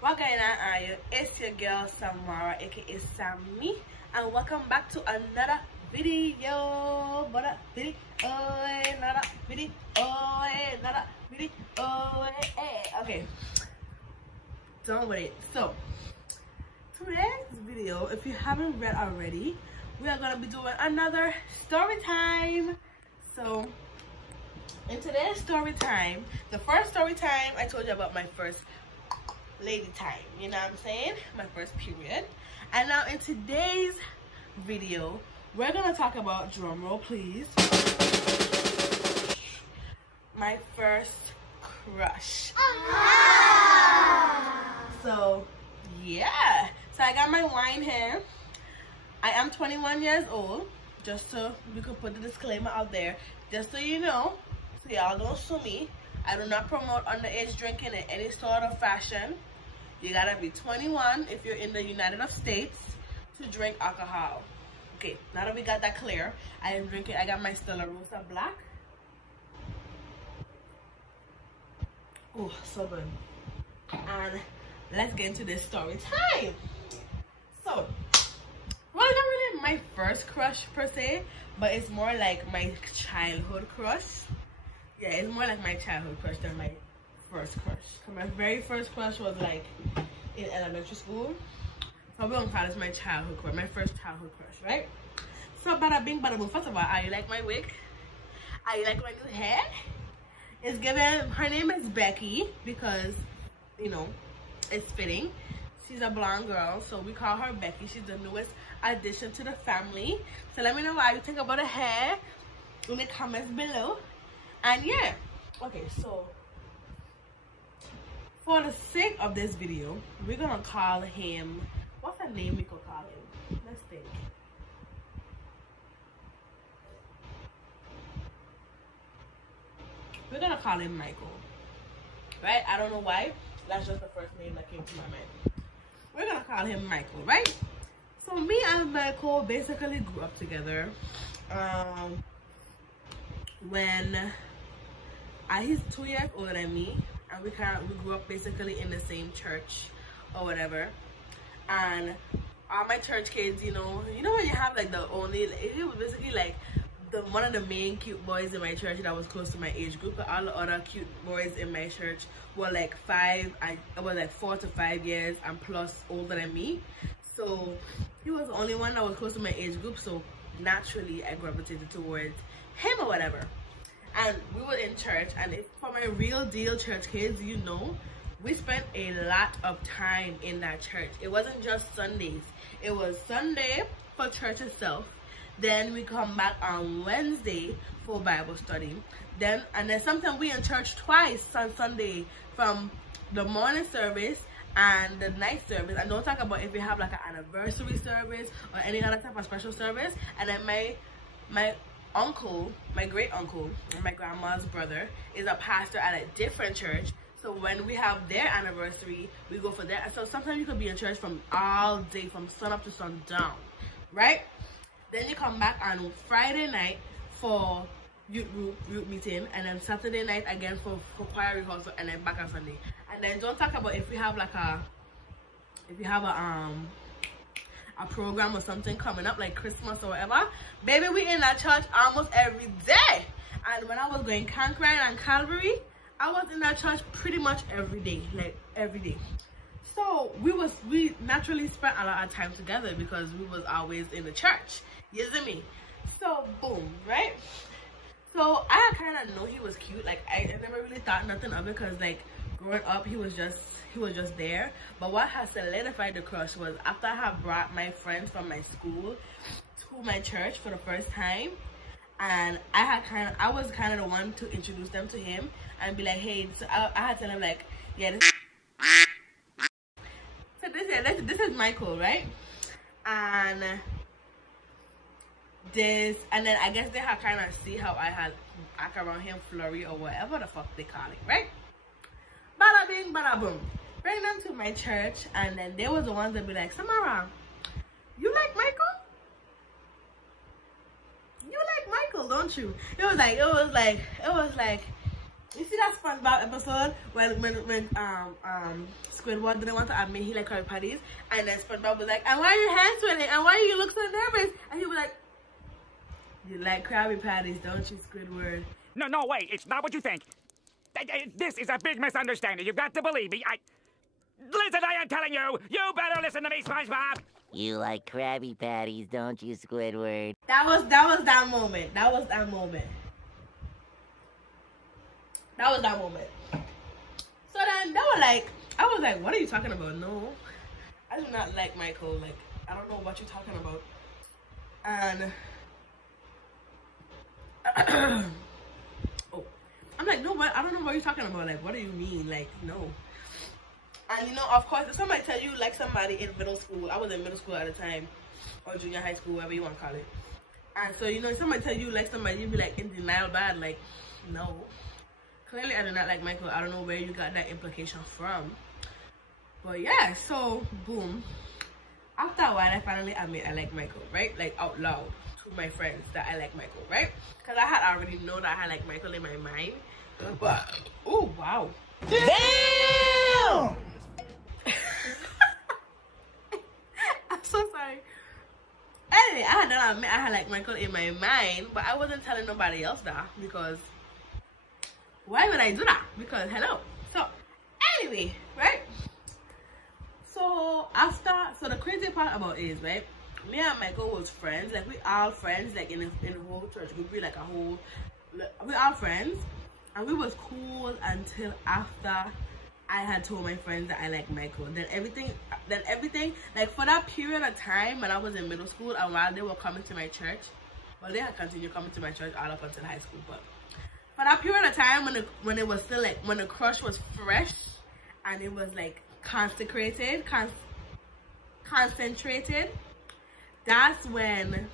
What going on, are you? It's your girl Samara, aka Sammy, and welcome back to another video. Another video. Okay, done with it. So today's video, if you haven't read already, we are gonna be doing another story time. So in today's story time, the first story time I told you about my first lady time, you know what I'm saying, my first period. And now in today's video we're gonna talk about, drum roll please, my first crush. So yeah, so I got my wine here. I am 21 years old, just so we could put the disclaimer out there, just so you know, so y'all don't sue me. I do not promote underage drinking in any sort of fashion. You gotta be 21 if you're in the United States to drink alcohol. Okay, now that we got that clear, I am drinking, I got my Stella Rosa Black. Oh, so good. And let's get into this story time. So, well, not really my first crush per se, but it's more like my childhood crush. Yeah, it's more like my childhood crush than my first crush. Cause my very first crush was like in elementary school. So we don't call this my childhood crush, my first childhood crush, right? So bada bing bada boom. First of all, I like my wig. I like my new hair. It's given, her name is Becky because, you know, it's fitting. She's a blonde girl, so we call her Becky. She's the newest addition to the family. So let me know what you think about the hair in the comments below. And yeah, okay, so for the sake of this video, we're gonna call him, what's a name we could call him? Let's think. We're gonna call him Michael, right? I don't know why, that's just the first name that came to my mind. We're gonna call him Michael, right? So me and Michael basically grew up together. When he's 2 years older than me, and we grew up basically in the same church or whatever. And all my church kids, you know when you have like the only, it was basically like one of the main cute boys in my church that was close to my age group, but all the other cute boys in my church were like 4 to 5 years and plus older than me. So he was the only one that was close to my age group, so naturally I gravitated towards him or whatever. And we were in church, and for my real deal church kids, you know, we spent a lot of time in that church. It wasn't just Sundays. It was Sunday for church itself. Then we come back on Wednesday for Bible study. And then sometimes we in church twice on Sunday, from the morning service and the night service. And don't talk about if we have like an anniversary service or any other type of special service. And then my uncle, my great uncle, and my grandma's brother is a pastor at a different church. So when we have their anniversary, we go for that. So sometimes you could be in church from all day, from sun up to sundown, right? Then you come back on Friday night for youth meeting, and then Saturday night again for choir rehearsal, and then back on Sunday. And then don't talk about if we have like a program or something coming up like Christmas or whatever, baby, we in that church almost every day. And when I was going Conquering and Calvary, I was in that church pretty much every day, like every day. So we naturally spent a lot of time together because we was always in the church, you see me? So boom, right? So I kind of know he was cute. Like I never really thought nothing of it because like growing up he was just there. But what has solidified the crush was after I had brought my friends from my school to my church for the first time, and I was kind of the one to introduce them to him and be like, hey, so I had to tell him like, yeah, this is Michael, right? And then I guess they had kind of see how I had act around him, flurry or whatever the fuck they call it, right? Bada bing, bada boom. Bring them to my church, and then they were the ones that be like, Samara, you like Michael? You like Michael, don't you? It was like You see that SpongeBob episode when Squidward didn't want to admit he liked Krabby Patties, and then SpongeBob was like, and why are your hands sweating? And why you look so nervous? And he was like, you like Krabby Patties, don't you, Squidward? No, wait, it's not what you think. This is a big misunderstanding. You've got to believe me. Listen, I am telling you, you better listen to me, SpongeBob. You like Krabby Patties, don't you, Squidward? That was that moment. That was that moment. So then they were like, I was like, what are you talking about? No, I do not like Michael. Like, I don't know what you're talking about. And oh, I'm like, no, what? I don't know what you're talking about. Like, what do you mean? Like, no. And you know, of course, if somebody tell you like somebody in middle school, I was in middle school at the time, or junior high school, whatever you want to call it. And so, you know, if somebody tell you like somebody, you'd be like in denial bad, like, no. Clearly, I do not like Michael. I don't know where you got that implication from. But yeah, so, boom. After a while, I finally admit I like Michael, right? Like, out loud to my friends that I like Michael, right? Because I had already known that I had like Michael in my mind. But, oh, wow. Damn! I'm so sorry. Anyway, I had like Michael in my mind, but I wasn't telling nobody else that, because why would I do that? Because hello. So anyway, right? So the crazy part about it is, right, me and Michael was friends. Like, we all friends, like in the whole church group, we like a whole, we all friends, and we was cool until after I had told my friends that I like Michael. Then everything, like for that period of time when I was in middle school and while they were coming to my church, well, they had continued coming to my church all up until high school, but for that period of time when it was still like, when the crush was fresh and it was like concentrated, that's when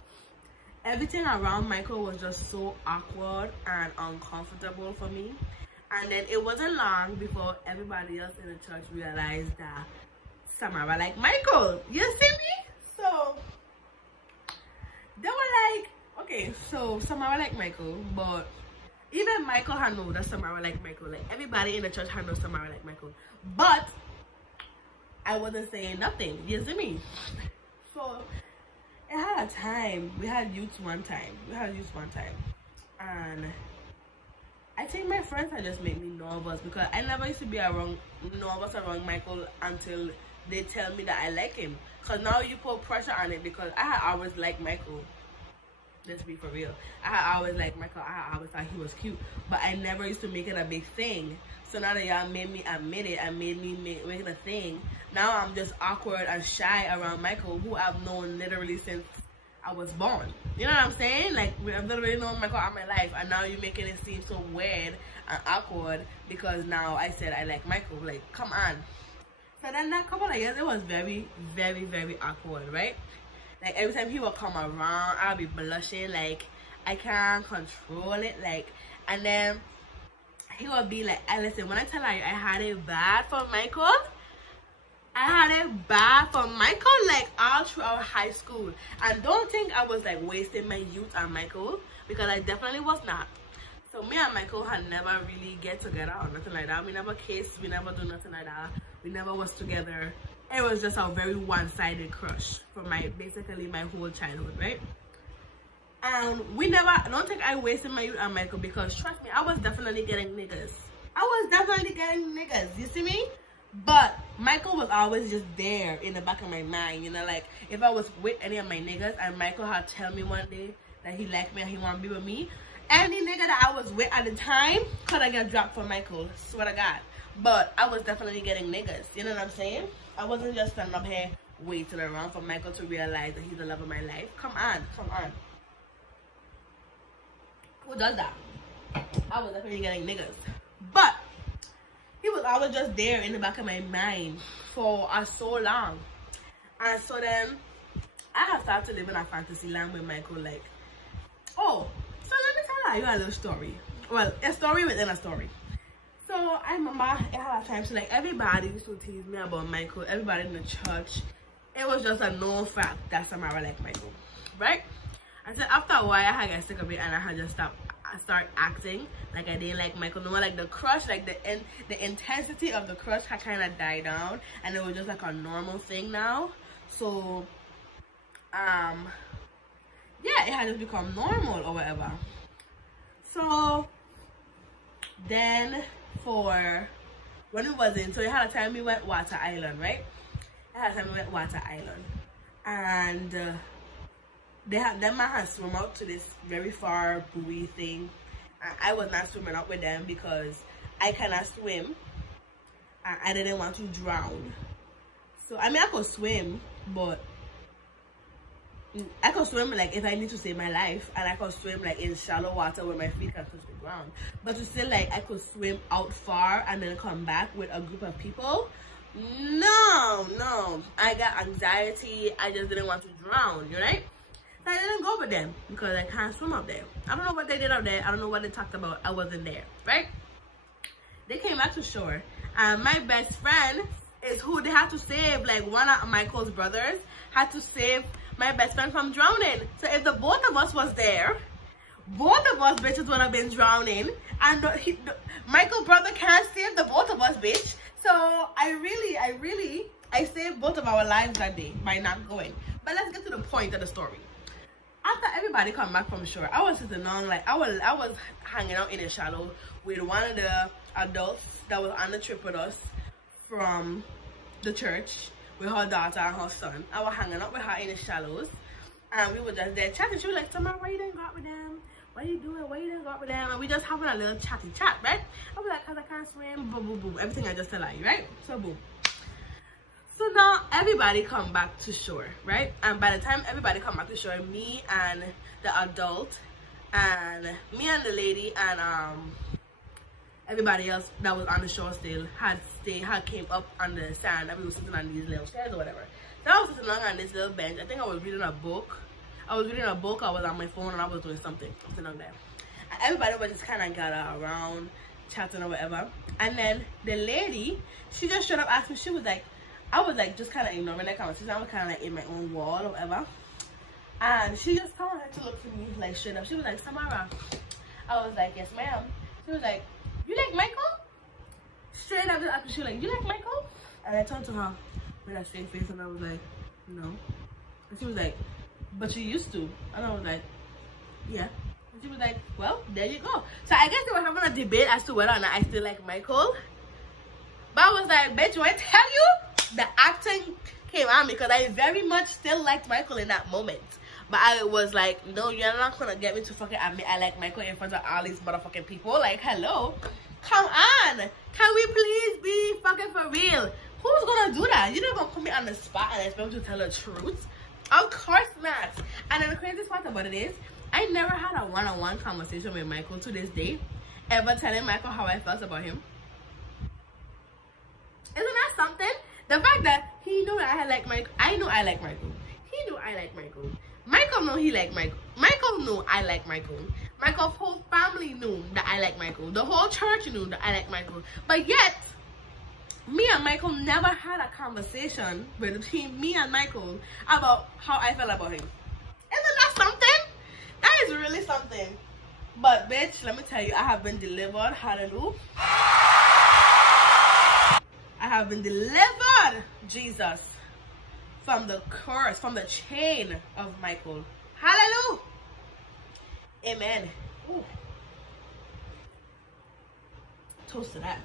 everything around Michael was just so awkward and uncomfortable for me. And then it wasn't long before everybody else in the church realized that Samara liked Michael. You see me? So they were like, okay, so Samara liked Michael, but even Michael had known that Samara liked Michael. Like, everybody in the church had known Samara liked Michael, but I wasn't saying nothing. You see me? So it had a time. We had youth one time, and I think my friends had just made me nervous, because I never used to be nervous around Michael until they tell me that I like him. Because now you put pressure on it, because I had always liked Michael. Let's be for real. I had always liked Michael. I always thought he was cute, but I never used to make it a big thing. So now that y'all made me admit it and made me make it a thing, now I'm just awkward and shy around Michael, who I've known literally since I was born. You know what I'm saying? Like, I've literally known Michael all my life, and now you're making it seem so weird and awkward because now I said I like Michael. Like, come on. So then that couple of years, it was very, very, very awkward, right? Like, every time he would come around, I'll be blushing, like, I can't control it, like, and then he would be like, hey, listen, when I tell you I had it bad for Michael, like, all throughout high school. And don't think I was, like, wasting my youth on Michael, because I definitely was not. So me and Michael had never really get together or nothing like that. We never kissed, we never do nothing like that. We never was together. It was just a very one-sided crush for basically my whole childhood, right? And I don't think I wasted my youth on Michael, because trust me, I was definitely getting niggas. You see me? But Michael was always just there in the back of my mind, you know, like, if I was with any of my niggas and Michael had tell me one day that he liked me and he wanted to be with me, any nigga that I was with at the time could have got dropped for Michael, swear to God. But I was definitely getting niggas, you know what I'm saying? I wasn't just standing up here waiting around for Michael to realize that he's the love of my life. Come on. Who does that? I was definitely getting niggas. But he was always just there in the back of my mind for so long. And so then I have started to live in a fantasy land with Michael, like, oh, so let me tell you a little story. Well, a story within a story. So I remember it had a time, so like everybody used to tease me about Michael, everybody in the church. It was just a known fact that Samara liked Michael, right? And so after a while I had got sick of it and I had just stopped start acting like I didn't like Michael no more. Like the crush, like the intensity of the crush had kind of died down, and it was just like a normal thing now. So yeah, it had just become normal or whatever. So then for when it wasn't, so it had a time we went Water Island, right? It had a time we went Water Island, and them man had swum out to this very far buoy thing, and I was not swimming out with them because I cannot swim and I didn't want to drown. So I mean, I could swim, but I could swim like if I need to save my life, and I could swim like in shallow water where my feet can touch the ground. But to say like I could swim out far and then come back with a group of people, no, I got anxiety. I just didn't want to drown, you right? So I didn't go with them because I can't swim up there. I don't know what they did up there. I don't know what they talked about. I wasn't there, right? They came back to shore, and my best friend is who they had to save. Like one of Michael's brothers had to save my best friend from drowning. So if the both of us was there, both of us bitches would have been drowning, and Michael brother can't save the both of us, bitch. So I saved both of our lives that day by not going. But let's get to the point of the story. After everybody come back from shore, I was sitting on, like, I was hanging out in the shallow with one of the adults that was on the trip with us from the church, with her daughter and her son. I was hanging out with her in the shallows, and we were just there chatting. She was like, "Samara, why you didn't go out with them? What are you doing? Why you didn't go out with them?" And we just having a little chatty chat, right? I was like, "Cause I can't swim." Boom, boom, boom. Everything I just tell you, right? So boom. So now everybody come back to shore, right? And by the time everybody come back to shore, me and the adult, and me and the lady, and everybody else that was on the shore still had came up on the sand, and we were sitting on these little chairs or whatever. So I was sitting on this little bench. I think I was reading a book. I was on my phone, and I was doing something on there. And everybody was just kind of gathered around, chatting or whatever. And then the lady, she just showed up, asked me. She was like, I was like just kind of ignoring that conversation. I was kind of like in my own wall or whatever. And she just told her to look to me like straight up. She was like, "Samara." I was like, "Yes, ma'am." She was like, "You like Michael?" Straight up, she was like, "You like Michael?" And I turned to her with a straight face, and I was like, "No." And she was like, "But you used to." And I was like, "Yeah." And she was like, "Well, there you go." So I guess they were having a debate as to whether or not I still like Michael. But I was like, "Bitch, when I tell you," the acting came on me, because I very much still liked Michael in that moment. But I was like, "No, you're not gonna get me to fucking admit I like Michael in front of all these motherfucking people. Like, hello, come on, can we please be fucking for real? Who's gonna do that? You're not gonna put me on the spot and expect me to tell the truth? Of course not." And then the craziest part about it is, I never had a one-on-one conversation with Michael to this day, ever telling Michael how I felt about him. Isn't that something? The fact that he knew that I like Michael, I knew I like Michael. He knew I like Michael. Michael knew he liked Michael. Michael knew I like Michael. Michael's whole family knew that I like Michael. The whole church knew that I like Michael. But yet, me and Michael never had a conversation between me and Michael about how I felt about him. Isn't that something? That is really something. But bitch, let me tell you, I have been delivered. Hallelujah. I have been delivered, Jesus, from the curse, from the chain of Michael. Hallelujah. Amen. Ooh. Toast to that.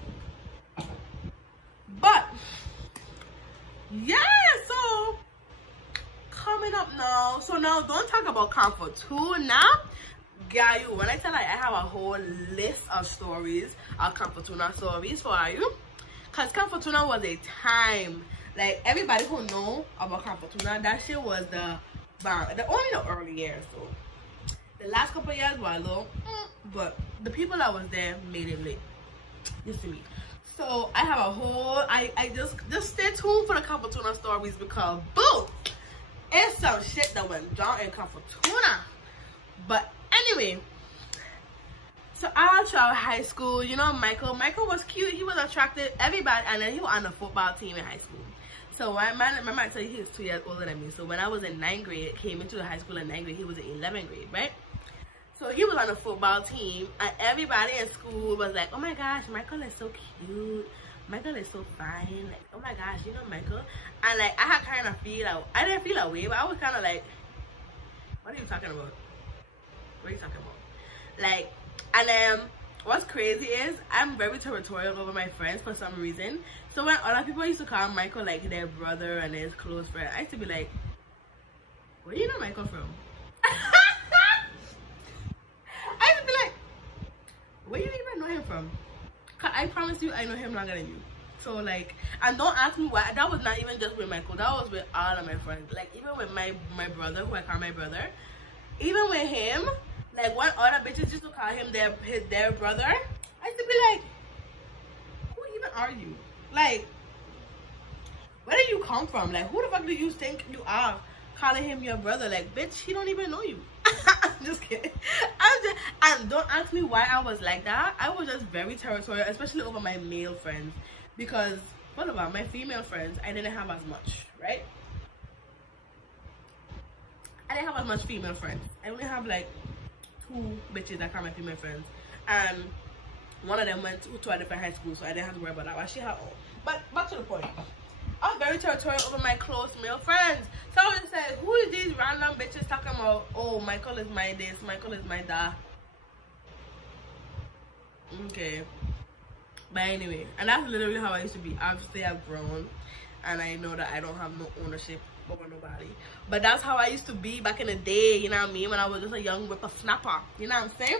But yeah, so coming up now. So now don't talk about Comfort 2 now. Guy, when I tell you, I have a whole list of stories, of Comfort 2 stories for you. Because Comfort 2 was a time, like everybody who know about Comfort 2, that shit was the only the early years. So the last couple of years were a little, but the people that was there made it lit. You see me. So I have a whole, I just stay tuned for the Comfort 2 stories, because boom, it's some shit that went down in Comfort 2. But anyway, so all throughout high school, you know, Michael was cute. He was attractive, everybody, and then he was on the football team in high school. So remember I tell you, he was 2 years older than me. So when I was in 9th grade, came into the high school in 9th grade, he was in 11th grade, right? So he was on the football team, and everybody in school was like, oh my gosh, Michael is so cute. Michael is so fine. Like, oh my gosh, you know Michael? And like, I had kind of I didn't feel away, but I was kind of like, what are you talking about? What are you talking about? Like, and then what's crazy is I'm very territorial over my friends for some reason. So when other people used to call Michael like their brother and his close friend, I used to be like, where do you know Michael from? I used to be like, where do you even know him from? Cause I promise you I know him longer than you. So like, and don't ask me why. That was not even just with Michael, that was with all of my friends. Like even with my brother, who I call my brother, even with him, like when other bitches used to call him their brother, I used to be like, who even are you? Like, where do you come from? Like, who the fuck do you think you are calling him your brother? Like, bitch, he don't even know you. I'm just kidding. And don't ask me why I was like that. I was just very territorial, especially over my male friends, because first of all, my female friends, I didn't have as much, right? I didn't have as much female friends. I only have like 2 bitches that call my female friends, and one of them went to a different high school, so I didn't have to worry about that. But she had all. But back to the point. I was very territorial over my close male friends. So I was just like, who is these random bitches talking about, oh, Michael is my this, Michael is my that. Okay. But anyway, and that's literally how I used to be. Obviously, I've grown, and I know that I don't have no ownership over nobody. But that's how I used to be back in the day, you know what I mean? When I was just a young whippersnapper, you know what I'm saying?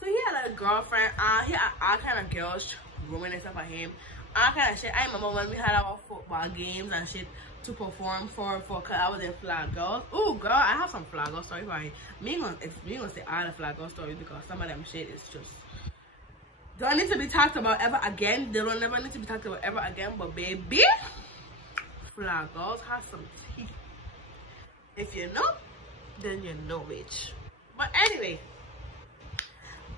So he had a girlfriend, he had all kind of girls rooming and stuff for him. All kind of shit. I remember when we had our football games and shit to perform for cause I was in Flag Girls. Oh girl, I have some Flag Girl stories for you. Me gonna say all the Flag Girl stories because some of them shit is just don't need to be talked about ever again. They don't never need to be talked about ever again. But baby, Flag Girls have some teeth. If you know, then you know, bitch. But anyway,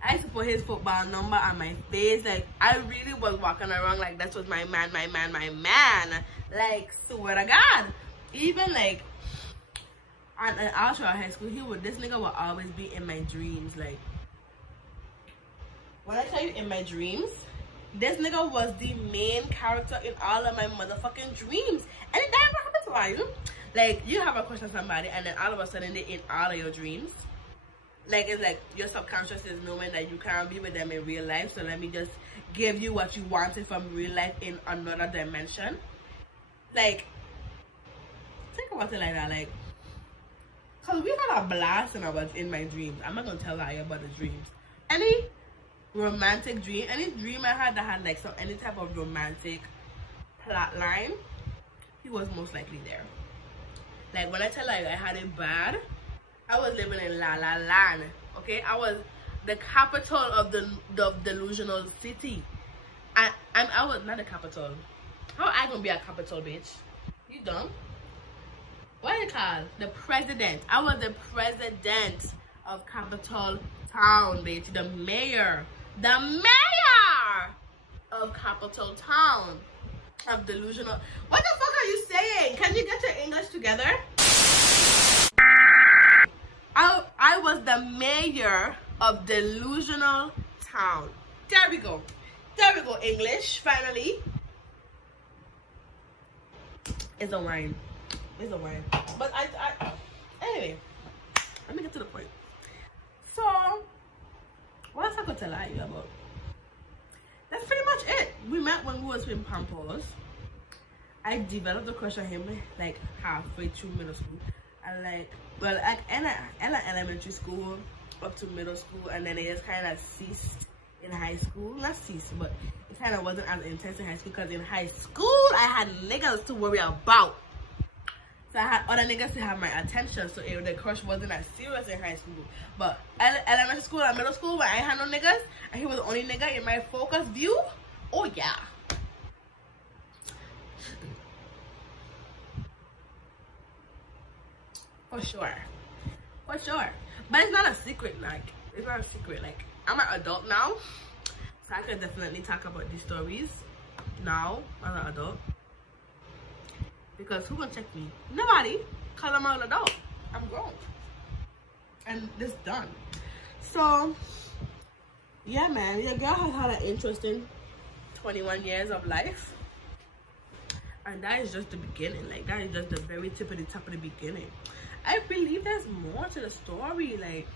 I used to put his football number on my face. Like, I really was walking around like that was my man. Like, swear to God. Even like, in Alshore High School, this nigga would always be in my dreams. Like, when I tell you in my dreams, this nigga was the main character in all of my motherfucking dreams. And it never happens to you. Like, you have a crush on somebody and then all of a sudden they're in all of your dreams. Like, it's like your subconscious is knowing that you can't be with them in real life, so let me just give you what you wanted from real life in another dimension. Like, think about it like that. Like, cause we had a blast in my dreams. I'm not gonna tell you about the dreams. Any romantic dream, any dream I had that had like any type of romantic plot line, he was most likely there. Like, when I tell you I had it bad, I was living in La La Land, okay? I was the capital of the delusional city. I was not the capital. How I gonna be a capital, bitch? You dumb? What is it called? The president. I was the president of Capital Town, bitch. The mayor of Capital Town. Of delusional. What the fuck are you saying? Can you get your English together? I was the mayor of delusional town. There we go. There we go, English, finally. It's a wine. It's a wine. But anyway, let me get to the point. So, what else I could tell you about? That's pretty much it. We met when we was in Pampers. I developed a crush on him like halfway through middle school. And like, well, like elementary school up to middle school, and then it just kind of ceased in high school. Not ceased, but it kind of wasn't as intense in high school, because in high school I had niggas to worry about. So I had other niggas to have my attention, so the crush wasn't as serious in high school. But elementary school and middle school, when I had no niggas and he was the only nigga in my focus view, oh yeah. For sure. For sure. But it's not a secret, like, it's not a secret. Like, I'm an adult now, so I can definitely talk about these stories now as an adult. Because who gonna check me? Nobody. Cause I'm an adult. I'm grown. And this done. So yeah, man, your girl has had an interesting 21 years of life, and that is just the beginning. Like, that is just the very tip of the top of the beginning. I believe there's more to the story, like,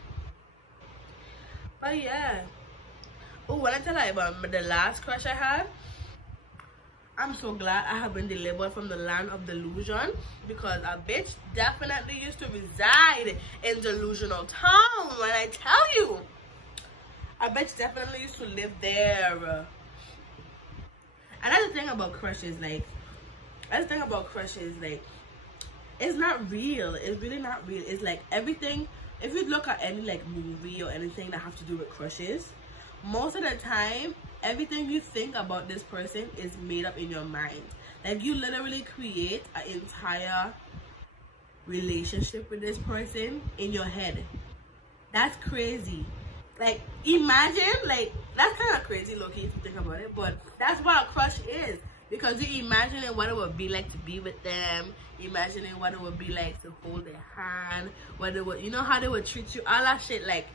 but yeah. Oh, when I tell you about the last crush I had, I'm so glad I have been delivered from the land of delusion, because a bitch definitely used to reside in delusional town. When I tell you, a bitch definitely used to live there. And that's the thing about crushes, like, it's not real. It's really not real. It's like everything. If you look at any like movie or anything that have to do with crushes, most of the time, everything you think about this person is made up in your mind. Like, you literally create an entire relationship with this person in your head. That's crazy. Like, imagine, like, that's kind of crazy, low-key, if you think about it, but that's what a crush is. Because you imagining what it would be like to be with them, imagining what it would be like to hold their hand, what it would, you know, how they would treat you, all that shit, like,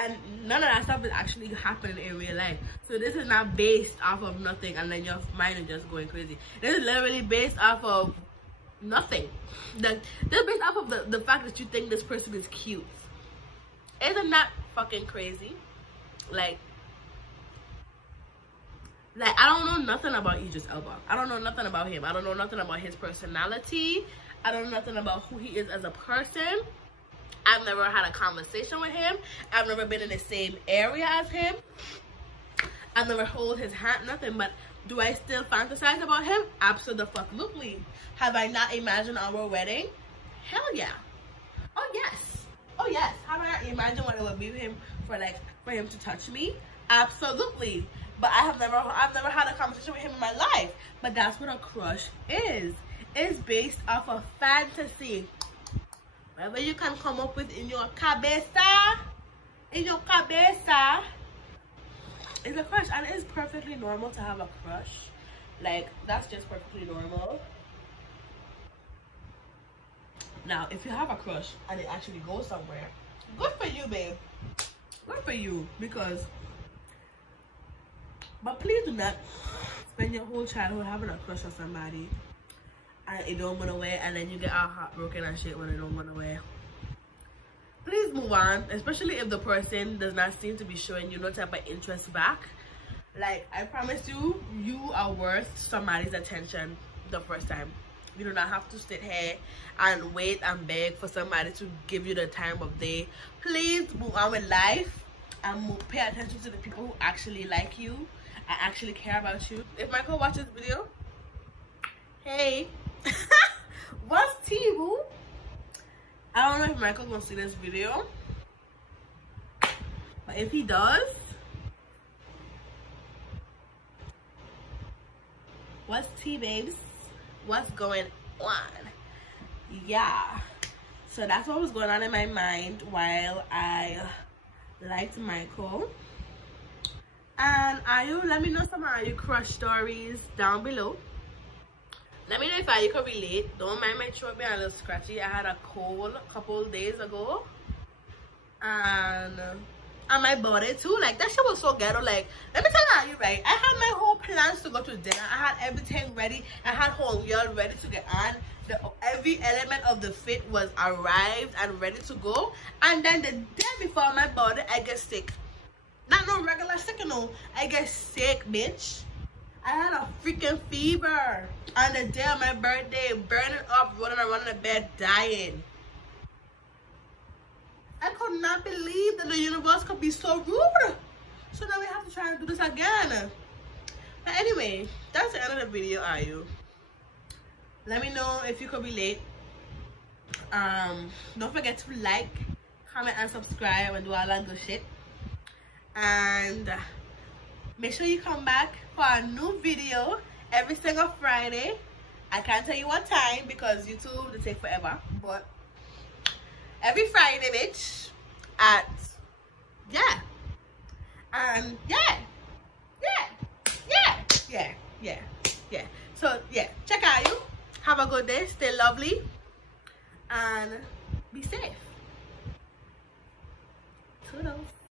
and none of that stuff is actually happening in real life. So this is not based off of nothing, and then your mind is just going crazy. This is literally based off of nothing. This is based off of the fact that you think this person is cute. Isn't that fucking crazy? Like I don't know nothing about Idris Elba. I don't know nothing about him. I don't know nothing about his personality. I don't know nothing about who he is as a person. I've never had a conversation with him. I've never been in the same area as him. I've never held his hand, nothing. But do I still fantasize about him? Absolutely. Have I not imagined our wedding? Hell yeah. Oh yes. Oh yes. Have I not imagined what it would be for him to touch me? Absolutely. But I've never had a conversation with him in my life. But that's what a crush is. It's based off of fantasy. Whatever you can come up with in your cabeza, it's a crush. And it's perfectly normal to have a crush. Like, that's just perfectly normal. Now, if you have a crush and it actually goes somewhere, good for you, babe. Good for you. But please do not spend your whole childhood having a crush on somebody and it don't go away, and then you get all heartbroken and shit when it don't go away. Please move on, especially if the person does not seem to be showing you no type of interest back. Like, I promise you, you are worth somebody's attention the first time. You do not have to sit here and wait and beg for somebody to give you the time of day. Please move on with life and pay attention to the people who actually like you and actually care about you. If Michael watches this video, hey, what's tea, boo? I don't know if Michael's gonna see this video, but if he does, what's tea, babes? What's going on? Yeah, so that's what was going on in my mind while I liked Michael. And let me know some of your crush stories down below. Let me know if you can relate. Don't mind my throat being a little scratchy. I had a cold a couple days ago, and my body too. Like, that shit was so ghetto. Like, let me tell you right, I had my whole plans to go to dinner. I had everything ready. I had whole girl ready to get on. Every element of the fit was arrived and ready to go. And then the day before my body, I get sick. Not no regular sick, you know. I get sick, bitch. I had a freaking fever on the day of my birthday, burning up, running around in the bed, dying. I could not believe that the universe could be so rude. So now we have to try and do this again. But anyway, that's the end of the video, are you? Let me know if you could relate. Don't forget to like, comment, and subscribe and do all that good shit. And make sure you come back for a new video every single Friday. I can't tell you what time because YouTube will take forever, but every Friday, bitch, at so yeah, check out you. Have a good day, stay lovely, and be safe. Toodles.